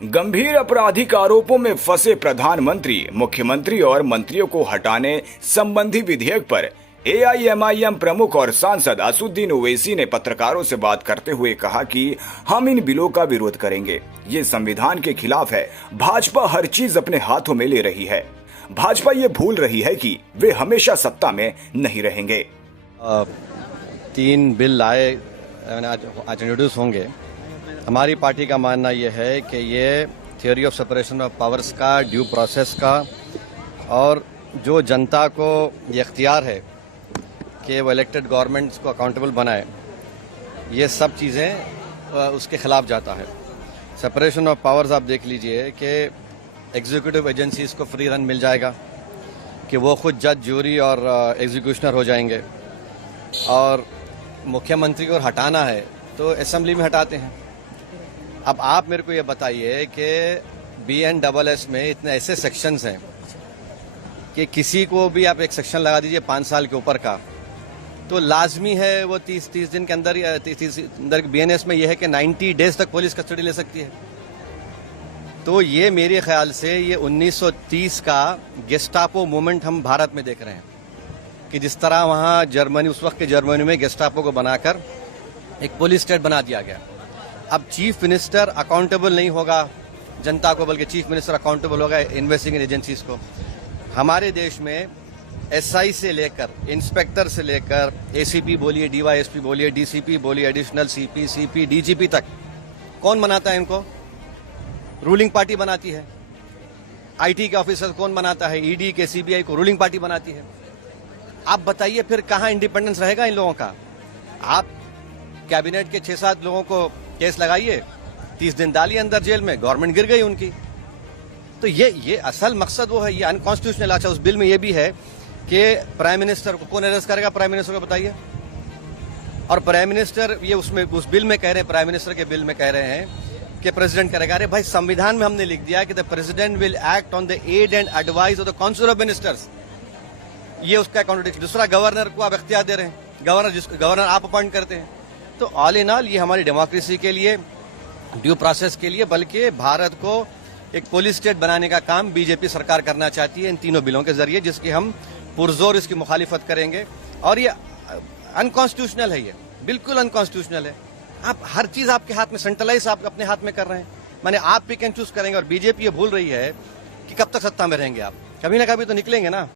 गंभीर आपराधिक आरोपों में फंसे प्रधानमंत्री, मुख्यमंत्री और मंत्रियों को हटाने संबंधी विधेयक पर एआईएमआईएम प्रमुख और सांसद असदुद्दीन ओवैसी ने पत्रकारों से बात करते हुए कहा कि हम इन बिलों का विरोध करेंगे। ये संविधान के खिलाफ है। भाजपा हर चीज अपने हाथों में ले रही है। भाजपा ये भूल रही है कि वे हमेशा सत्ता में नहीं रहेंगे। 3 बिल आए आज इंट्रोड्यूस होंगे। हमारी पार्टी का मानना यह है कि ये theory of separation of powers का, ड्यू प्रोसेस का और जो जनता को ये इख्तियार है कि वो इलेक्टेड गवर्नमेंट्स को अकाउंटेबल बनाए, ये सब चीज़ें उसके खिलाफ जाता है। सेपरेशन ऑफ पावर्स आप देख लीजिए कि एग्जीक्यूटिव एजेंसीज को फ्री रन मिल जाएगा कि वो खुद जज, जूरी और एग्जीक्यूशनर हो जाएंगे, और मुख्यमंत्री को हटाना है तो असेंबली में हटाते हैं। अब आप मेरे को ये बताइए कि BNSS में इतने ऐसे सेक्शंस हैं कि किसी को भी आप एक सेक्शन लगा दीजिए 5 साल के ऊपर का, तो लाजमी है वो 30 दिन के अंदर, 30 अंदर BNS में यह है कि 90 डेज तक पुलिस कस्टडी ले सकती है। तो ये मेरे ख्याल से ये 1930 का गेस्टापो मूवमेंट हम भारत में देख रहे हैं कि जिस तरह वहाँ जर्मनी, उस वक्त के जर्मनी में गेस्टापो को बनाकर एक पुलिस स्टेट बना दिया गया। अब चीफ मिनिस्टर अकाउंटेबल नहीं होगा जनता को, बल्कि चीफ मिनिस्टर अकाउंटेबल होगा इन्वेस्टिगेटिंग एजेंसीज को। हमारे देश में SI से लेकर, इंस्पेक्टर से लेकर, ACP बोलिए, DYSP बोलिए, DCP बोलिए, एडिशनल CP, DGP तक कौन बनाता है इनको? रूलिंग पार्टी बनाती है। IT के ऑफिसर कौन बनाता है? ED के, CBI को रूलिंग पार्टी बनाती है। आप बताइए फिर कहाँ इंडिपेंडेंस रहेगा इन लोगों का? आप कैबिनेट के 6-7 लोगों को केस लगाइए, 30 दिन डालिए अंदर जेल में, गवर्नमेंट गिर गई उनकी। तो ये असल मकसद वो है, ये अनकॉन्स्टिट्यूशनल। अच्छा, उस बिल में ये भी है कि प्राइम मिनिस्टर को कौन अरेस्ट करेगा? प्राइम मिनिस्टर को बताइए। और प्राइम मिनिस्टर, ये उसमें उस बिल में कह रहे हैं, प्राइम मिनिस्टर के बिल में कह रहे हैं कि प्रेसिडेंट करेगा। अरे भाई, संविधान में हमने लिख दिया कि the president will act on the aid and advice of the council of ministers. ये उसका कॉन्ट्रडिक्शन। दूसरा, गवर्नर को आप इख्तियार दे रहे हैं, गवर्नर आप अपॉइंट करते हैं। तो ऑल इन ऑल ये हमारी डेमोक्रेसी के लिए, ड्यू प्रोसेस के लिए, बल्कि भारत को एक पुलिस स्टेट बनाने का काम बीजेपी सरकार करना चाहती है इन तीनों बिलों के जरिए, जिसकी हम पुरजोर इसकी मुखालिफत करेंगे। और ये अनकॉन्स्टिट्यूशनल है, ये बिल्कुल अनकॉन्स्टिट्यूशनल है। आप हर चीज आपके हाथ में, सेंट्रलाइज आप अपने हाथ में कर रहे हैं। माने आप पिक एंड चूज करेंगे। और बीजेपी ये भूल रही है कि कब तक सत्ता में रहेंगे आप, कभी ना कभी तो निकलेंगे ना।